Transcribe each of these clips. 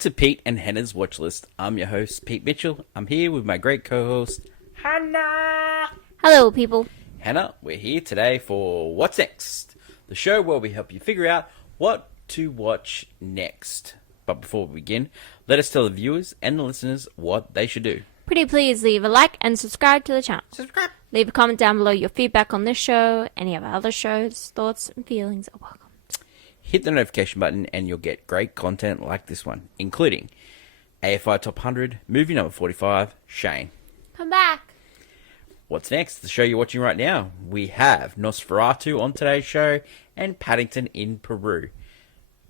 to Pete and Hannah's Watch List. I'm your host, Pete Mitchell. I'm here with my great co-host, Hannah. Hello, people. Hannah, we're here today for What's Next, the show where we help you figure out what to watch next. But before we begin, let us tell the viewers and the listeners what they should do. Pretty please leave a like and subscribe to the channel. Leave a comment down below your feedback on this show, any of our other shows, thoughts and feelings are welcome. Hit the notification button and you'll get great content like this one, including AFI Top 100, movie number 45, Shane. Come back. What's next? The show you're watching right now. We have Nosferatu on today's show and Paddington in Peru.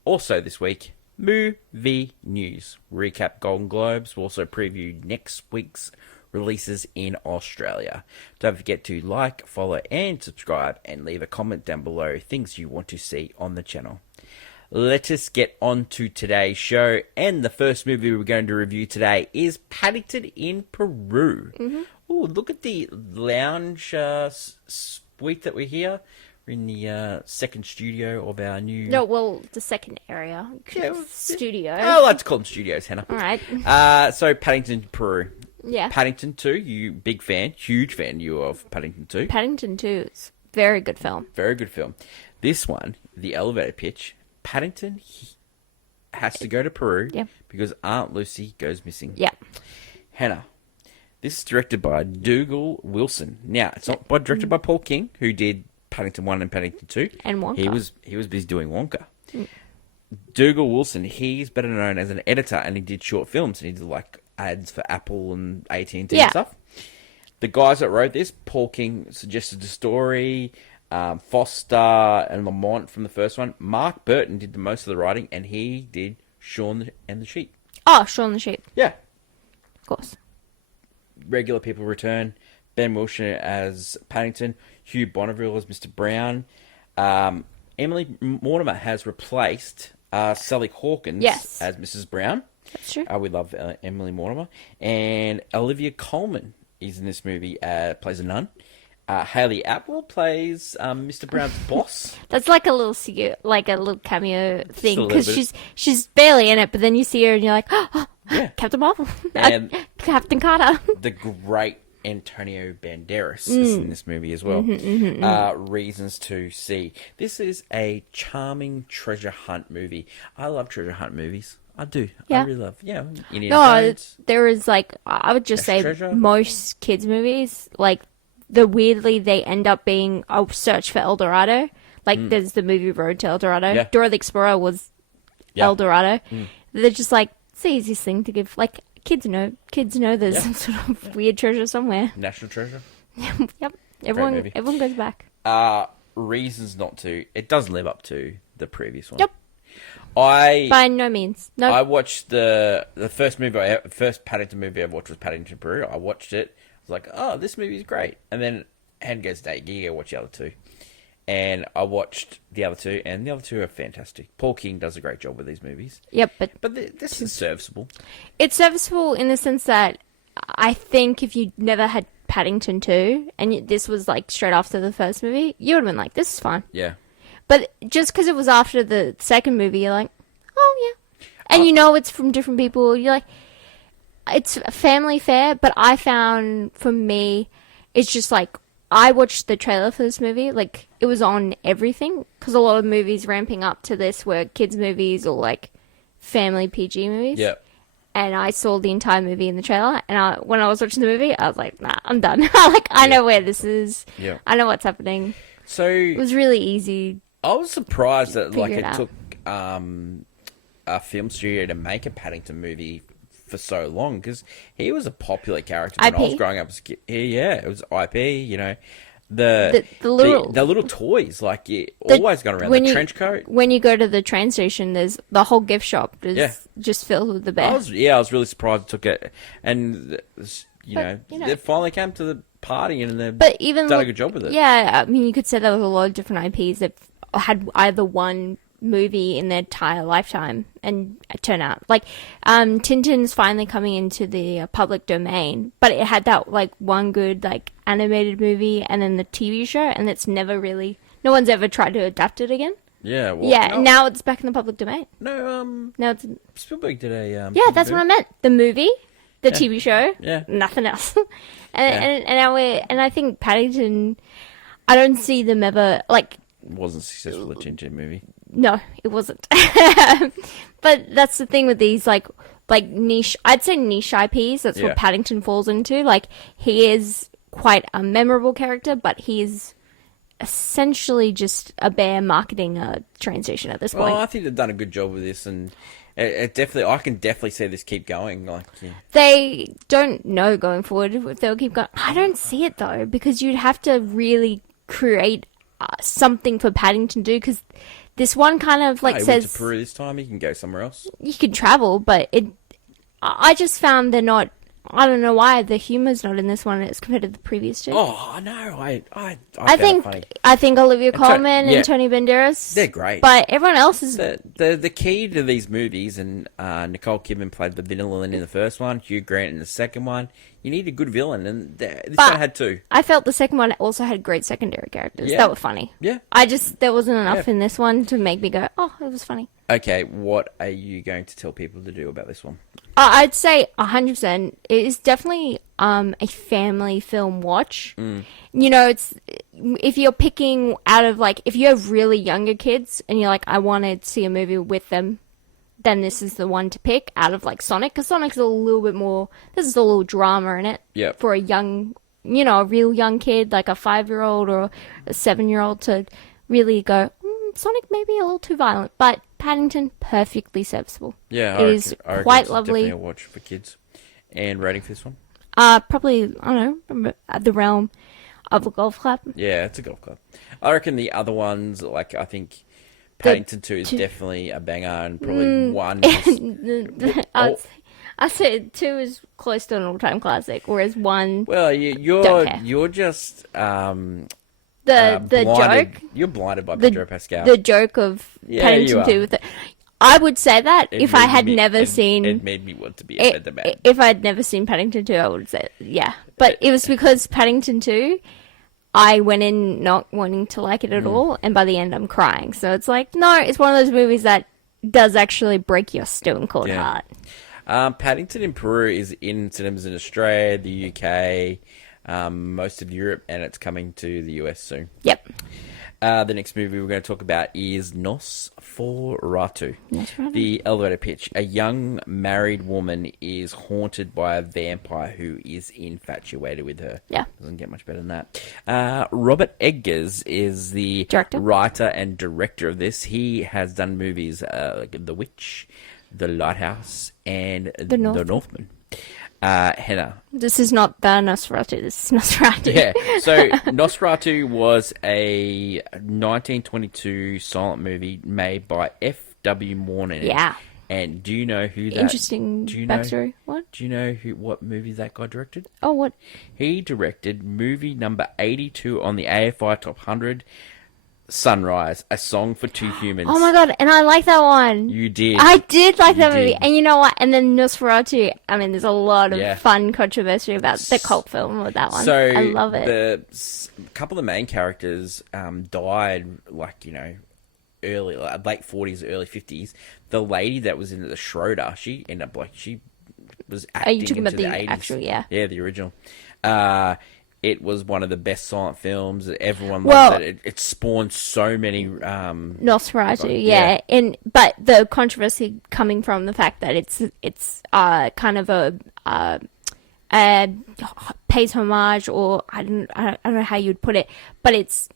Also this week, movie news. Recap Golden Globes. We'll also preview next week's releases in Australia. Don't forget to like, follow and subscribe and leave a comment down below things you want to see on the channel. Let us get on to today's show, and the first movie we're going to review today is Paddington in Peru. Oh, look at the lounge suite that we're here. We're in the second studio of our new... No, well, the second area. Yeah, studio. I like to call them studios, Hannah. All right. So Paddington, Peru. Yeah. Paddington 2, you big fan, huge fan you of Paddington 2. Paddington 2 is a very good film. Very good film. This one, the elevator pitch, Paddington has to go to Peru because Aunt Lucy goes missing. Yeah. Hannah, this is directed by Dougal Wilson. Now, it's not directed by Paul King, who did Paddington 1 and Paddington 2. And Wonka. He was busy doing Wonka. Dougal Wilson, he's better known as an editor, and he did short films, and he did like ads for Apple and AT&T and stuff. The guys that wrote this, Paul King suggested the story, Foster and Lamont from the first one. Mark Burton did the most of the writing, and he did Shaun and the Sheep. Oh, Shaun the Sheep. Yeah. Of course. Regular people return. Ben Wilshire as Paddington. Hugh Bonneville as Mr. Brown. Emily Mortimer has replaced Sally Hawkins as Mrs. Brown. That's true. We love Emily Mortimer. And Olivia Colman is in this movie, plays a nun. Hayley Atwell plays Mr. Brown's boss. That's like a little cameo thing, because she's barely in it, but then you see her and you're like, oh, yeah. Captain Marvel. And Captain Carter. The great Antonio Banderas is in this movie as well. Reasons to see. This is a charming treasure hunt movie. I love treasure hunt movies. I do. Yeah. I really love. Yeah. There is I would just say treasure. Most kids movies weirdly they end up being a search for El Dorado. There's the movie Road to El Dorado. Yeah. Dora the Explorer was El Dorado. They're just it's the easiest thing to give. Kids know there's some sort of weird treasure somewhere. National treasure. Yep. Everyone goes back. Reasons not to. It doesn't live up to the previous one. Yep. By no means. No. I watched the first Paddington movie I watched was Paddington Peru. I watched it. I was like, oh, this movie is great. And then hand goes day, you go watch the other two. And I watched the other two, and the other two are fantastic. Paul King does a great job with these movies. Yep, but this is serviceable. It's serviceable in the sense that I think if you never had Paddington 2, and this was straight after the first movie, you would have been like, this is fine. Yeah. But just because it was after the second movie, you're like, oh, yeah. And it's from different people. You're like, it's family fare, but I found, for me, it's just I watched the trailer for this movie. It was on everything, because a lot of movies ramping up to this were kids' movies or, family PG movies. Yeah. And I saw the entire movie in the trailer, and when I was watching the movie, I was like, nah, I'm done. I know where this is. Yeah. I know what's happening. So it was really easy. I was surprised that it took a film studio to make a Paddington movie for so long, because he was a popular character when I was growing up as a kid. Yeah, it was IP. The little toys always going around the trench coat. When you go to the train station, there's the whole gift shop is just filled with the bear. I was really surprised it took it, and they finally came to the party and they've done a good job with it. Yeah, I mean, you could say there was a lot of different IPs that had either one movie in their entire lifetime and turn out Tintin's finally coming into the public domain, but it had that one good animated movie and then the TV show, and it's never really, no one's ever tried to adapt it again. Yeah. Well, Yeah, no, and now it's back in the public domain. no. Now it's Spielberg did a. yeah, that's what I meant. The movie, the Yeah. TV show, Yeah. nothing else. Yeah. And I think Paddington, I don't see them ever like. Wasn't successful a Tintin movie. No, it wasn't. But that's the thing with these like niche. I'd say niche IPs. That's Yeah. what Paddington falls into. Like he is quite a memorable character, but he is essentially just a bear marketing a train station at this point. Well, I think they've done a good job with this, and it definitely, I can definitely see this keep going. Like, yeah. They don't know going forward if they'll keep going. I don't see it though, because you'd have to really create something for Paddington to do, because this one kind of like He says went to Peru this time. He can go somewhere else. you can travel, but I just found they're not. I don't know why the humor's not in this one as compared to the previous two. Oh, I know. I I found think it funny. I think Olivia Colman yeah. and Tony Banderas, They're great. but everyone else is The key to these movies, and Nicole Kidman played the villain in the first one, Hugh Grant in the second one. You need a good villain, and this But one had two. I felt the second one also had great secondary characters Yeah. that were funny. Yeah. There wasn't enough Yeah. in this one to make me go, oh, it was funny. Okay, what are you going to tell people to do about this one? I'd say 100%. It is definitely a family film watch. You know, it's if you're picking out of like if you have really younger kids and you're like, I want to see a movie with them, then this is the one to pick out of like Sonic, because Sonic's a little bit more. There's a little drama in it. Yep. For a young, a real young kid like a 5-year-old or a 7-year-old to really go. Sonic may be a little too violent, but Paddington perfectly serviceable. Yeah, it is I reckon quite it's lovely. Definitely a watch for kids. And rating for this one? Probably I don't know, the realm of a golf club. Yeah, it's a golf club. I reckon the other ones, like I think Paddington 2 is definitely a banger, and probably one. I'd say 2 is close to an all-time classic, whereas 1. Well, Don't care. you're just The blinded. joke, You're blinded by Pedro Pascal. the joke of Yeah, Paddington you are. 2 with it. I would say that It if I made had me- never it- seen it made me want to be a better man. if I'd never seen Paddington 2, I would say yeah. But it was because Paddington 2, I went in not wanting to like it at all, and by the end I'm crying. So it's like, no, it's one of those movies that does actually break your stone cold Yeah. heart. Paddington in Peru is in cinemas in Australia, the UK, most of Europe, and it's coming to the US soon. Yep. The next movie we're going to talk about is Nosferatu. Nosferatu. The elevator pitch. A young married woman is haunted by a vampire who is infatuated with her. Yeah. Doesn't get much better than that. Robert Eggers is the Director. writer and director of this. He has done movies like The Witch, The Lighthouse, and The Northman. Henna. This is not the Nosferatu. This is Nosferatu. Yeah, so Nosferatu was a 1922 silent movie made by F.W. Morning. Yeah. And do you know who that... Interesting backstory. What? Do you know what movie that guy directed? Oh, what? He directed movie number 82 on the AFI Top 100, Sunrise, A Song for Two Humans. Oh my god, and I like that one. You did. I did like that You movie. did. And you know what? And then Nosferatu, I mean, there's a lot of Yeah. fun controversy about the cult film with that one. So I love it. A couple of the main characters died, like, early, like, late 40s, early 50s. The lady that was in the Schroeder, she ended up she was acting you talking into about the the 80s. actual, yeah. Yeah, the original. It was one of the best silent films. Everyone Well- loved it. It spawned so many. Nosferatu, yeah. But the controversy coming from the fact that it's kind of a pays homage, or I don't know how you'd put it, but it's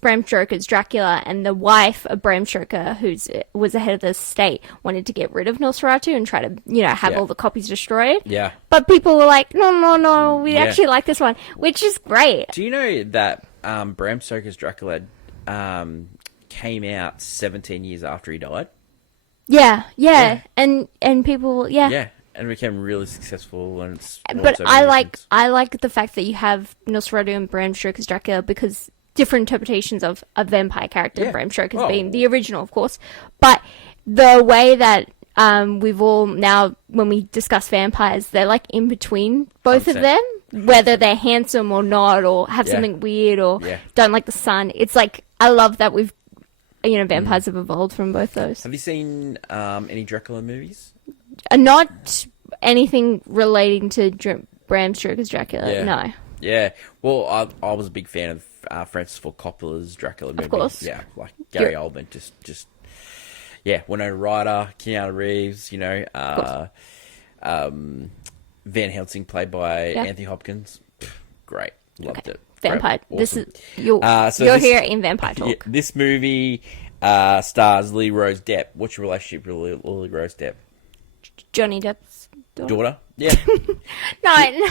Bram Stoker's Dracula, and the wife of Bram Stoker, who's was the head of the state, wanted to get rid of Nosferatu and try to have Yeah. all the copies destroyed. Yeah. But people were like, no, we Yeah. actually like this one, which is great. Do you know that Bram Stoker's Dracula came out 17 years after he died? Yeah. Yeah. And people, Yeah, and became really successful. And it's But I like the fact that you have Nosferatu and Bram Stoker's Dracula, because different interpretations of a vampire character, Yeah. Bram Stoker's Oh. being the original, of course. But the way that we've all now, when we discuss vampires, they're like in between both of 100%. them, whether they're handsome or not, or have Yeah. something weird, or Yeah. don't like the sun. It's like, I love that vampires have evolved from both those. Have you seen any Dracula movies? Not anything relating to Bram Stoker's Dracula. Yeah. No. Yeah. Well, I was a big fan of Francis Ford Coppola's Dracula movie. Of course. Yeah, like Gary Oldman, just yeah, Winona Ryder, Keanu Reeves, Van Helsing played by Anthony Hopkins. Pff, great. Loved it. Vampire. Great. This Awesome. is you're here in Vampire Talk. Yeah, this movie stars Lily Rose Depp. What's your relationship with Lily Rose Depp? Johnny Depp's daughter. Yeah. No,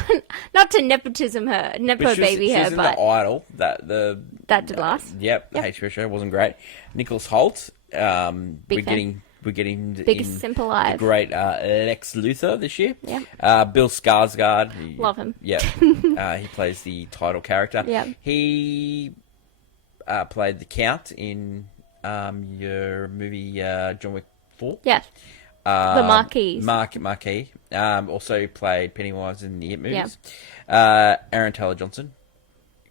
not to nepotism her, But she was in but The Idol. That did last. Yep, the HBO show wasn't great. Nicholas Hoult. We're getting Biggest simp alive. the great Lex Luthor this year. Yeah. Bill Skarsgård. Love him. Yeah. He plays the title character. Yeah. He played the Count in your movie John Wick 4. Yeah. The Marquis. Marquis. Also played Pennywise in the It movies. Aaron Taylor Johnson.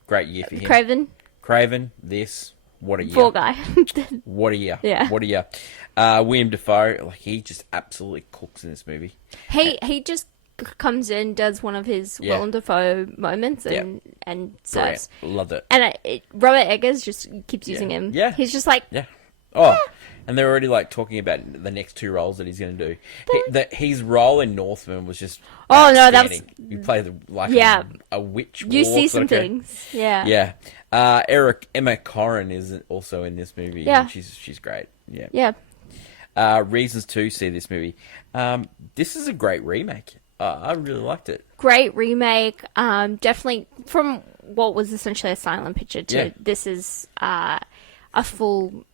Great year for him. Craven. This. What a year. Poor guy. What a year. Yeah. What a year. William Dafoe, he just absolutely cooks in this movie. He just comes in, does one of his Willem Dafoe moments, and serves. Loved it. And Robert Eggers just keeps using him. Yeah. He's just like... Yeah. Oh, and they're already talking about the next 2 roles that he's going to do. His role in Northman was just outstanding. He played a witch. You see some things. Yeah. Yeah. Emma Corrin is also in this movie. Yeah. She's great. Yeah. Yeah. Reasons to see this movie. This is a great remake. I really liked it. Great remake. Definitely from what was essentially a silent picture to this is a full,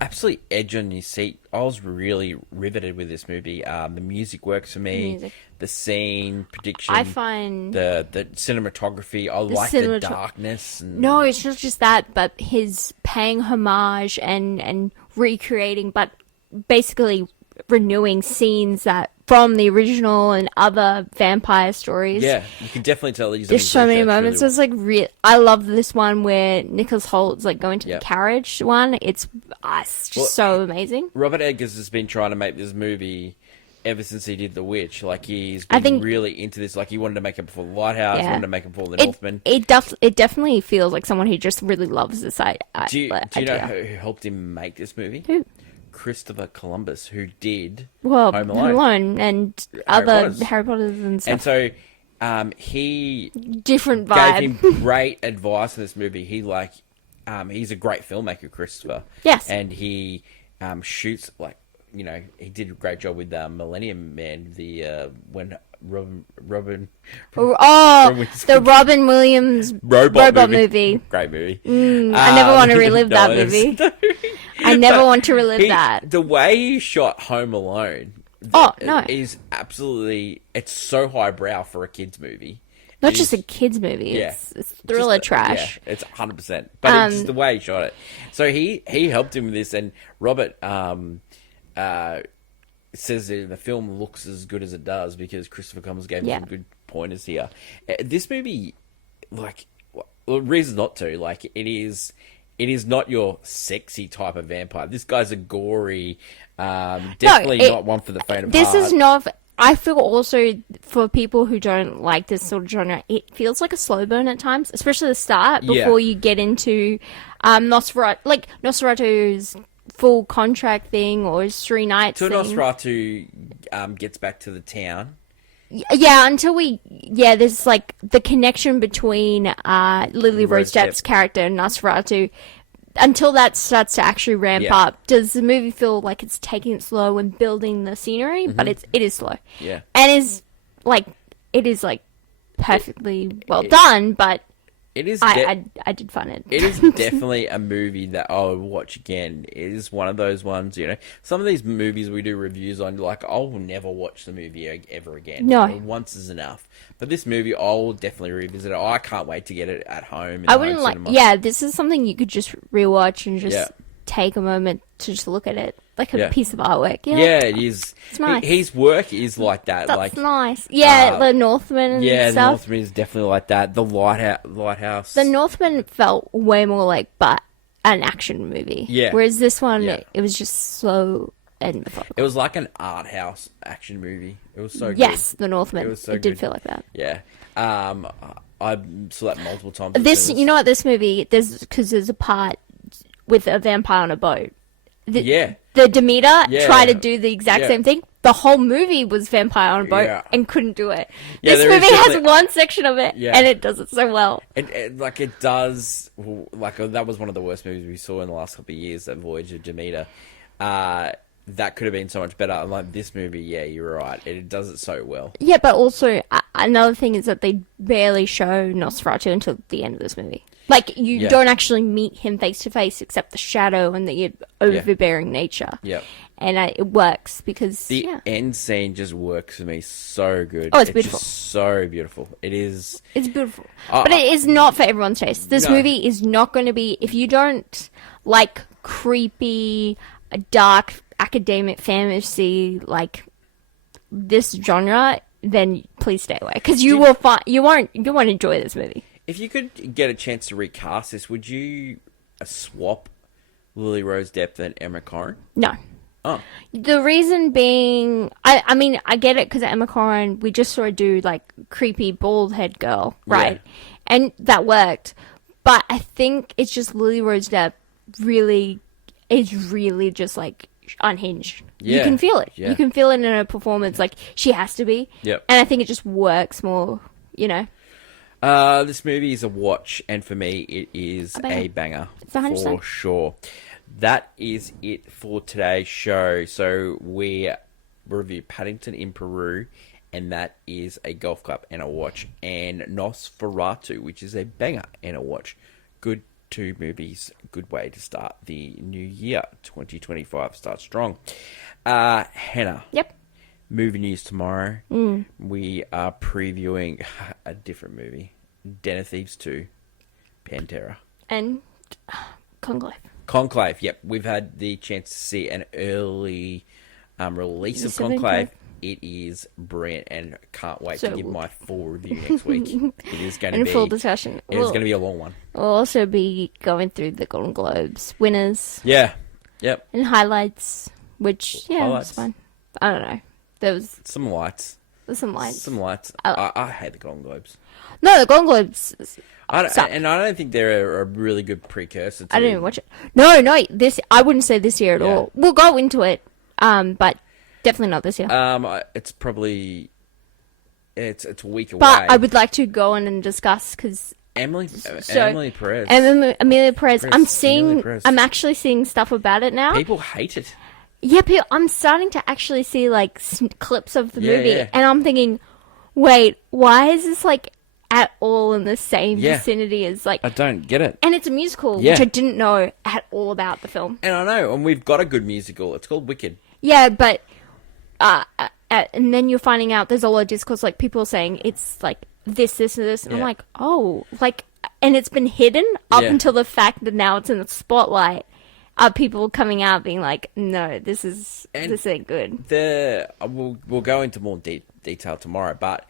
Absolutely edge on your seat. I was really riveted with this movie. The music works for me. The scene, prediction. I find the cinematography. I like the darkness. No, it's not just that, but his paying homage and recreating, but basically renewing scenes that from the original and other vampire stories. Yeah, you can definitely tell that there's so many moments. Really it's I love this one where Nicholas Holt's going to the carriage one. It's just so amazing. Robert Eggers has been trying to make this movie ever since he did The Witch. He's been really into this. He wanted to make it before The Lighthouse. He wanted to make it before The Northman. It definitely feels like someone who just really loves this idea. Do you know who helped him make this movie? Who? Christopher Columbus, who did Home Alone and other Harry Potters and stuff. And so he different vibe. Gave him great advice in this movie. He's a great filmmaker, Christopher. Yes. And he shoots he did a great job with Millennium Man, when Robin the Robin Williams robot movie. Great movie. I never want to relive that movie. I never want to relive that. The way he shot Home Alone is absolutely... It's so highbrow for a kid's movie. Not just a kid's movie. It's thriller trash. Yeah, it's 100%. But it's the way he shot it. So he helped him with this, and Robert... says that the film looks as good as it does because Christopher Columbus gave him some good pointers here. This movie, reason not to, it is not your sexy type of vampire. This guy's a gory, definitely not one for the faint of heart. This is not... I feel also, for people who don't like this sort of genre, it feels like a slow burn at times, especially the start, before you get into Nosferatu's full contract thing or his 3 nights thing. Nosferatu gets back to the town. Yeah, until there's the connection between Lily Rose Depp's character and Nosferatu. Until that starts to actually ramp up, does the movie feel like it's taking it slow and building the scenery? But it is slow. Yeah. And it is perfectly well done, but it is. I did find it. It is definitely a movie that I would watch again. It is one of those ones, some of these movies we do reviews on, I'll never watch the movie ever again. No. Once is enough. But this movie, I'll definitely revisit it. I can't wait to get it at home. I wouldn't this is something you could just rewatch and just take a moment to just look at it. Like a piece of artwork. Yeah, it is. It's nice. His work is like that. That's nice. Yeah, the Northman and stuff. The Northman is definitely like that. The Lighthouse. The Northman felt way more like an action movie. Yeah. Whereas this one, Yeah. it was just slow and methodical. It was like an art house action movie. It was so good. Yes, The Northman. It was so It did good. feel like that. Yeah. I saw that multiple times. This, you know what, this movie, because there's a part with a vampire on a boat. Yeah. The Demeter Yeah. tried to do the exact Yeah. same thing. The whole movie was vampire on a boat Yeah. and couldn't do it. Yeah, This there is movie has definitely- one section of it, Yeah. and it does it so well. Like it does, like that was one of the worst movies we saw in the last couple of years. That Voyage of Demeter, that could have been so much better. I'm like, this movie, yeah, you're right. It does it so well. Yeah, but also another thing is that they barely show Nosferatu until the end of this movie. Like, you Yeah. don't actually meet him face to face except the shadow and the overbearing nature. Yeah, And it works because, the yeah, end scene just works for me so good. Oh, it's beautiful. Just so beautiful. It is. it's beautiful. But it is not for everyone's taste. This No. movie is not going to be, if you don't like creepy, dark, academic fantasy, like this genre, then please stay away. Because you won't enjoy this movie. If you could get a chance to recast this, would you swap Lily Rose Depp and Emma Corrin? No. Oh, The reason being, I mean, I get it because Emma Corrin, we just saw her do like creepy bald head girl, right? Yeah. And that worked. But I think it's just Lily Rose Depp is really just like unhinged. You Yeah. can feel it. Yeah. You can feel it in her performance. Like she has to be. Yep. And I think it just works more, you know. This movie is a watch, and for me, it is a banger It's 100%. for sure. That is it for today's show. So we review Paddington in Peru, and that is a golf club and a watch, and Nosferatu, which is a banger and a watch. Good two movies. Good way to start the new year. 2025 starts strong. Hannah. Yep. Movie news tomorrow. We are previewing a different movie, Den of Thieves 2, Pantera. And Conclave. Conclave, yep. We've had the chance to see an early release The of 17th. Conclave. It is brilliant, and can't wait So to give good. my full review next week. It is going to And be full discussion. It is going to be a long one. We'll also be going through the Golden Globes winners Yeah, yep. and highlights, which, yeah, Highlights. it's fine. I don't know. There's Some lights. some lights. Some lights. Oh. I hate the Golden Globes. No, the Golden Globes. Suck. And I don't think they're a really good precursor to I didn't even watch it. No, this I wouldn't say this year at Yeah. all. We'll go into it, but definitely not this year. It's probably it's a week away. But I would like to go in and discuss because Emily Perez. Amelia Perez. Amelia Perez. I'm actually seeing stuff about it now. People hate it. Yeah, I'm starting to actually see like clips of the Yeah, movie, yeah. and I'm thinking, wait, why is this like at all in the same Yeah. vicinity as like? I don't get it. And it's a musical, Yeah. which I didn't know at all about the film. And I know, and we've got a good musical. It's called Wicked. Yeah, but and then you're finding out there's a lot of discourse, like people saying it's like this, and this, and I'm Yeah. like, oh, like, and it's been hidden up Yeah. until the fact that now it's in the spotlight. Are people coming out being like, no, this ain't good. We'll go into more detail tomorrow, but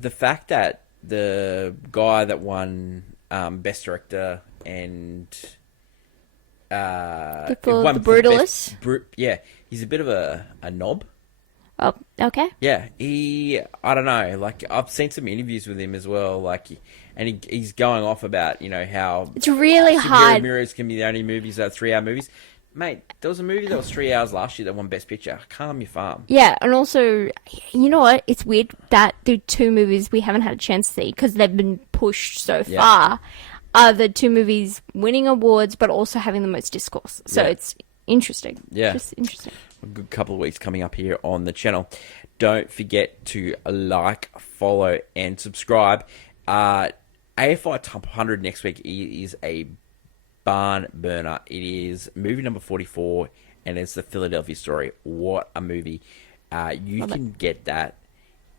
the fact that the guy that won Best Director and For won The for Brutalist? yeah, he's a bit of a knob. Oh, okay. Yeah, I don't know, like, I've seen some interviews with him as well, like, and he's going off about, you know, how It's really Superhero hard. Mirrors can be the only movies that are 3 hour movies. Mate, there was a movie that was 3 hours last year that won Best Picture. Calm your farm. Yeah, and also, you know what? It's weird that the two movies we haven't had a chance to see because they've been pushed so Yeah. far are the two movies winning awards but also having the most discourse. So Yeah. it's interesting. Yeah. Just interesting. A good couple of weeks coming up here on the channel. Don't forget to like, follow, and subscribe. AFI Top 100 next week is a barn burner. It is movie number 44, and it's the Philadelphia Story. What a movie. You Love can get that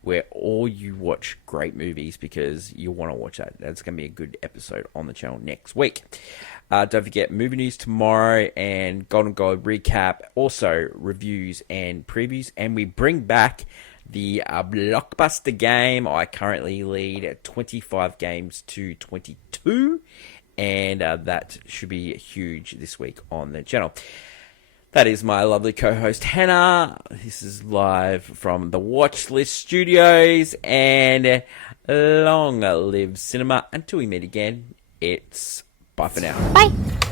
where all you watch great movies because you want to watch that. That's going to be a good episode on the channel next week. Don't forget movie news tomorrow and Golden Globe recap. Also reviews and previews. And we bring back the blockbuster game. I currently lead 25 games to 22. and that should be huge this week on the channel. That is my lovely co-host Hannah. This is live from the Watchlist Studios, and long live cinema. Until we meet again, it's bye for now. Bye.